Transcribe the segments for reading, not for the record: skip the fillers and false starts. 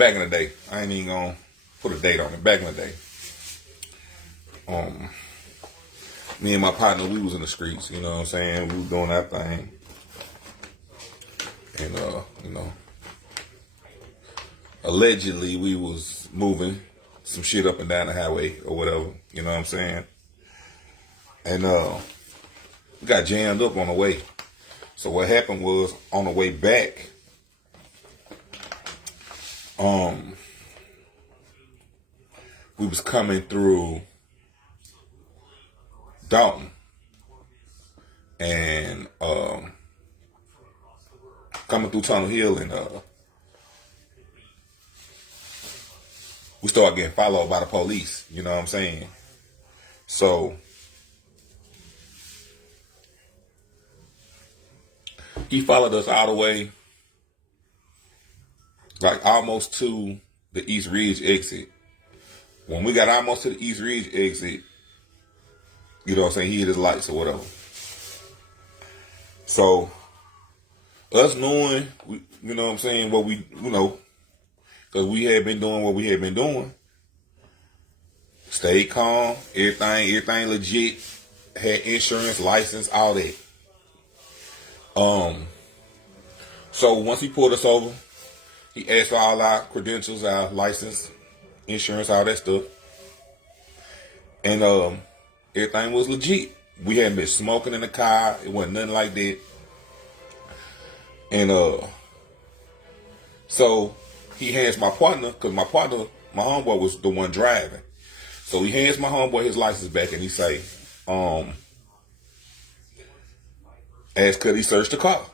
back in the day, I ain't even gonna put a date on it. Back in the day, me and my partner, we was in the streets. You know what I'm saying? We was doing that thing, and allegedly we was moving some shit up and down the highway or whatever. You know what I'm saying? And we got jammed up on the way. So what happened was on the way back, we was coming through Dalton and coming through Tunnel Hill, and we started getting followed by the police. You know what I'm saying? So he followed us all the way, like almost to the East Ridge exit. When we got almost to the East Ridge exit, you know what I'm saying, he hit his lights or whatever. So us knowing, you know what I'm saying, what we, because we had been doing what we had been doing, stayed calm, everything legit, had insurance, license, all that. So once he pulled us over, he asked for all our credentials, our license, insurance, all that stuff. And everything was legit. We hadn't been smoking in the car. It wasn't nothing like that. And so he hands my partner, because my homeboy was the one driving. So he hands my homeboy his license back, and he say, ask could he search the car?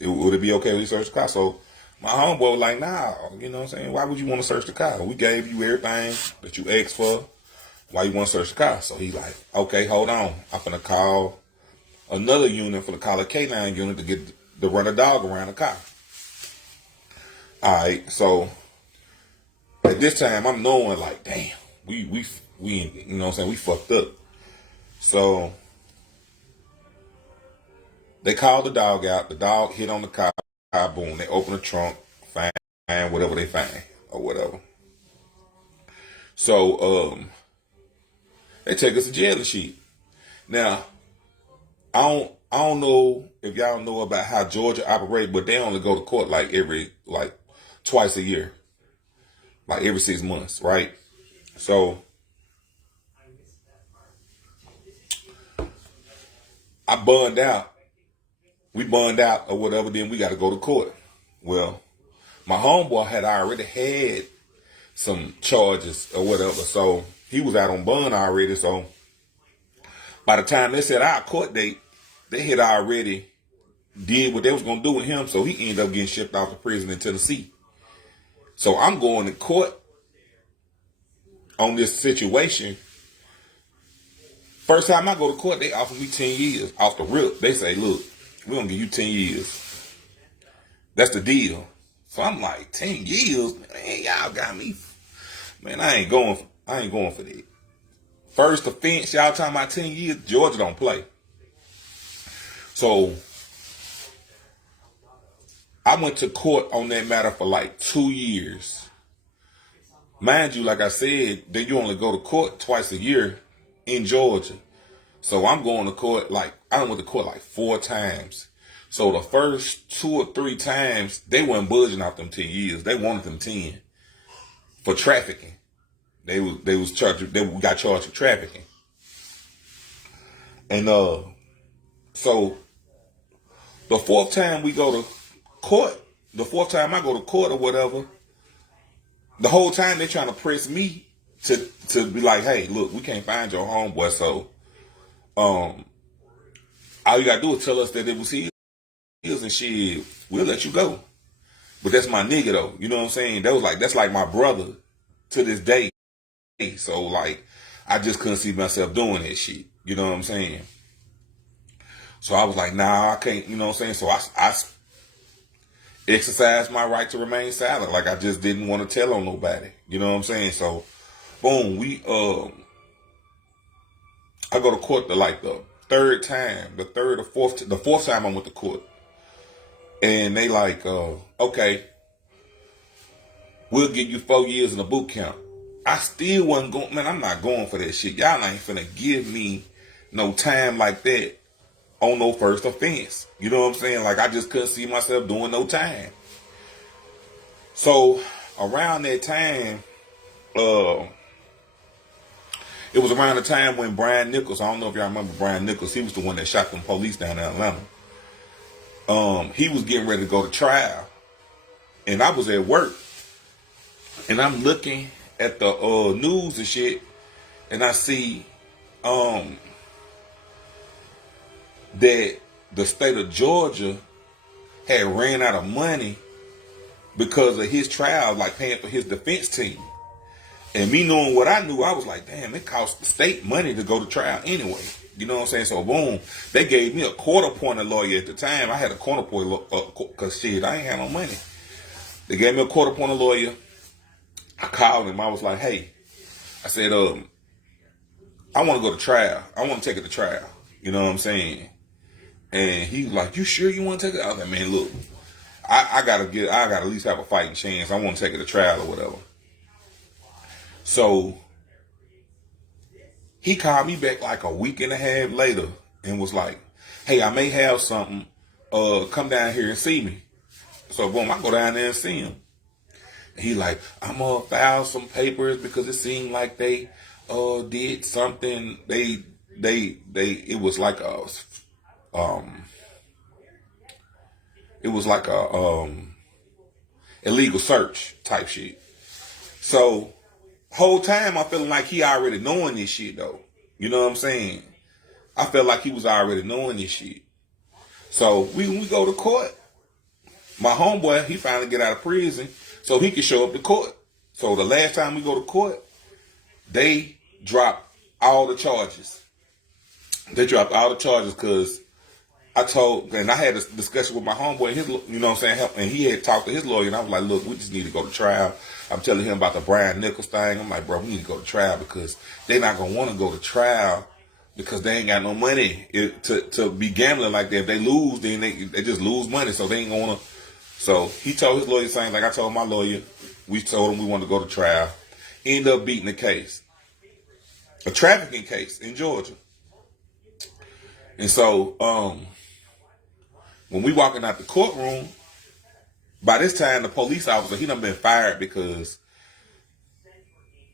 Would it be okay if he searched the car? So my homeboy was like, nah, you know what I'm saying? Why would you want to search the car? We gave you everything that you asked for. Why you want to search the car? So he's like, okay, hold on. I'm finna call another unit, for the call a K9 unit to run a dog around the car. All right, so at this time I'm knowing like, damn, we you know what I'm saying, we fucked up. So they called the dog out. The dog hit on the car. Boom. They open the trunk, find whatever they find or whatever. So they take us to jail and shit. Now, I don't know if y'all know about how Georgia operate, but they only go to court like twice a year, like every 6 months, right? So I burned out. We burned out or whatever, then we got to go to court. Well, my homeboy had already had some charges or whatever, so he was out on bond already. So by the time they set our court date, they had already did what they was going to do with him, so he ended up getting shipped off to prison in Tennessee. So I'm going to court on this situation. First time I go to court, they offer me 10 years off the rip. They say, look, we're going to give you 10 years. That's the deal. So I'm like, 10 years? Man, y'all got me. Man, I ain't going for that. First offense, y'all talking about 10 years, Georgia don't play. So I went to court on that matter for like 2 years. Mind you, like I said, then you only go to court twice a year in Georgia. So I'm going to court, I went to court like 4 times. So the first 2 or 3 times, they weren't budging off them 10 years. They wanted them 10 for trafficking. They got charged for trafficking. And so the 4th time we go to court, the 4th time I go to court or whatever, the whole time they're trying to press me to be like, hey, look, we can't find your homeboy, so all you gotta do is tell us that it was his and shit, we'll let you go. But that's my nigga though, you know what I'm saying? That's like my brother to this day. So I just couldn't see myself doing that shit. You know what I'm saying? So I was like, nah, I can't, you know what I'm saying? So I exercised my right to remain silent. I just didn't want to tell on nobody. You know what I'm saying? So boom, I go to court the 3rd time, the 4th time I went to court. And they okay, we'll give you 4 years in the boot camp. I still wasn't going, man, I'm not going for that shit. Y'all ain't finna give me no time like that on no first offense. You know what I'm saying? Like, I just couldn't see myself doing no time. So, around that time, it was around the time when Brian Nichols, I don't know if y'all remember Brian Nichols, he was the one that shot them police down in Atlanta. He was getting ready to go to trial. And I was at work. And I'm looking at the news and shit. And I see that the state of Georgia had ran out of money because of his trial, like paying for his defense team. And me knowing what I knew, I was like, damn, it cost the state money to go to trial anyway. You know what I'm saying? So boom, they gave me a quarter-point lawyer at the time. I had a quarter-point because shit, I ain't had no money. They gave me a quarter-point lawyer. I called him. I was like, hey, I said, I want to go to trial. I want to take it to trial. You know what I'm saying? And he was like, you sure you want to take it? I was like, man, look, I gotta at least have a fighting chance. I want to take it to trial or whatever. So he called me back like a week and a half later and was like, hey, I may have something. Come down here and see me. So boom, I go down there and see him. And he like, I'm gonna file some papers because it seemed like they did something. It was like a illegal search type shit. So whole time I'm feeling like he already knowing this shit though. You know what I'm saying? I felt like he was already knowing this shit. So we go to court. My homeboy, he finally get out of prison so he can show up to court. So the last time we go to court, they dropped all the charges. They dropped all the charges because I had a discussion with my homeboy, you know what I'm saying, and he had talked to his lawyer, and I was like, look, we just need to go to trial. I'm telling him about the Brian Nichols thing. I'm like, bro, we need to go to trial because they're not going to want to go to trial because they ain't got no money to be gambling like that. If they lose, then they just lose money, so they ain't going to. So he told his lawyer the same thing I told my lawyer. We told him we wanted to go to trial. Ended up beating the case. A trafficking case in Georgia. And so, when we walking out the courtroom, by this time the police officer, he done been fired because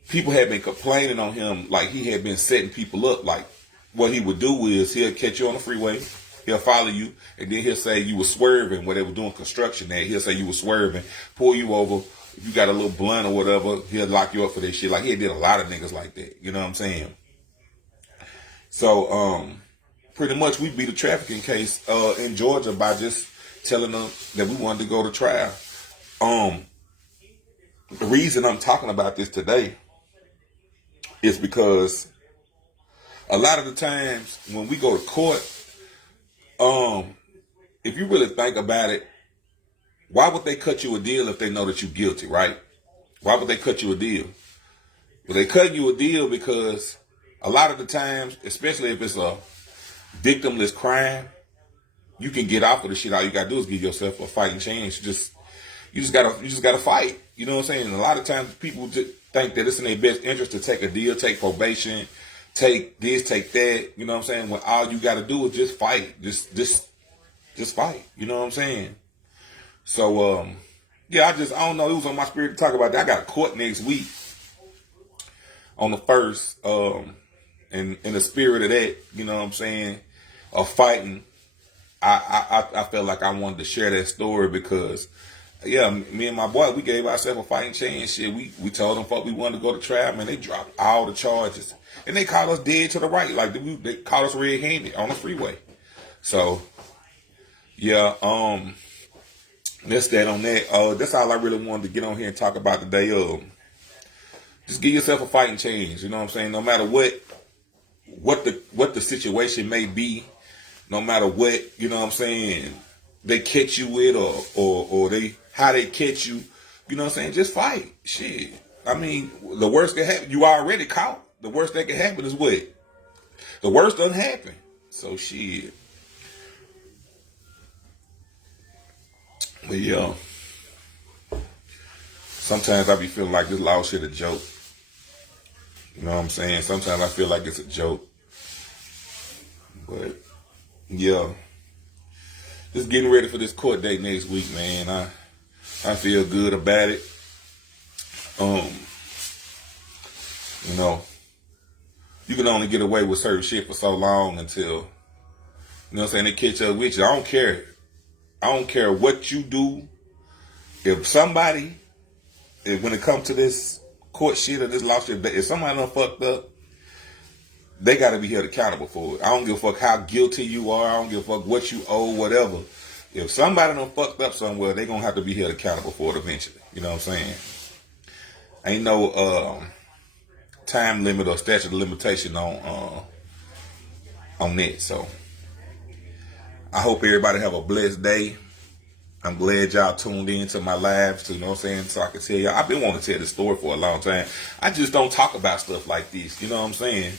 people had been complaining on him like he had been setting people up. Like what he would do is he'll catch you on the freeway, he'll follow you, and then he'll say you were swerving where they were doing construction at. He'll say you were swerving, pull you over. If you got a little blunt or whatever, he'll lock you up for that shit. Like he did a lot of niggas like that. You know what I'm saying? So, pretty much we beat a trafficking case in Georgia by just telling them that we wanted to go to trial. The reason I'm talking about this today is because a lot of the times when we go to court, if you really think about it, why would they cut you a deal if they know that you're guilty, right? Why would they cut you a deal? Well, they cut you a deal because a lot of the times, especially if it's a victimless crime, you can get off of the shit. All you gotta do is give yourself a fighting chance. You just gotta fight. You know what I'm saying? And a lot of times people just think that it's in their best interest to take a deal, take probation, take this, take that. You know what I'm saying? When all you gotta do is just fight. Just fight. You know what I'm saying? So yeah, I don't know. It was on my spirit to talk about that. I got a court next week on the 1st. In the spirit of that, you know what I'm saying, of fighting, I felt like I wanted to share that story because, yeah, me and my boy, we gave ourselves a fighting chance. Shit, we told them fuck we wanted to go to trial, man. They dropped all the charges, and they caught us dead to the right, like they caught us red-handed on the freeway. So, yeah, that's that on that. That's all I really wanted to get on here and talk about today. Just give yourself a fighting chance. You know what I'm saying? No matter what the situation may be, no matter what, you know what I'm saying, they catch you with or how they catch you, you know what I'm saying, just fight. Shit. I mean, the worst that happen, you already caught. The worst that can happen is what? The worst doesn't happen. So shit. But yeah. Sometimes I be feeling like this law shit a joke. You know what I'm saying? Sometimes I feel like it's a joke. But yeah, just getting ready for this court date next week, man. I feel good about it. You know, you can only get away with certain shit for so long until, you know what I'm saying, they catch up with you. I don't care. I don't care what you do. If somebody, when it comes to this court shit or this law shit, if somebody done fucked up, they got to be held accountable for it. I don't give a fuck how guilty you are. I don't give a fuck what you owe, whatever. If somebody done fucked up somewhere, they going to have to be held accountable for it eventually. You know what I'm saying? Ain't no time limit or statute of limitation on that. So I hope everybody have a blessed day. I'm glad y'all tuned in to my lives, you know what I'm saying, so I can tell y'all. I've been wanting to tell this story for a long time. I just don't talk about stuff like this, you know what I'm saying?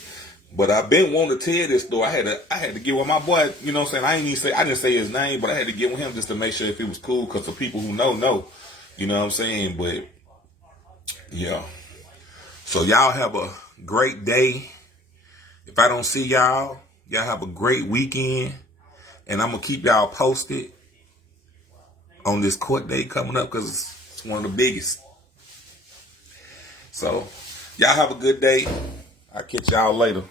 But I've been wanting to tell this story. I had to get with my boy, you know what I'm saying? I didn't say his name, but I had to get with him just to make sure if it was cool, because the people who know, you know what I'm saying? But yeah. So y'all have a great day. If I don't see y'all have a great weekend, and I'm gonna keep y'all posted on this court date coming up, because it's one of the biggest. So y'all have a good day. I'll catch y'all later.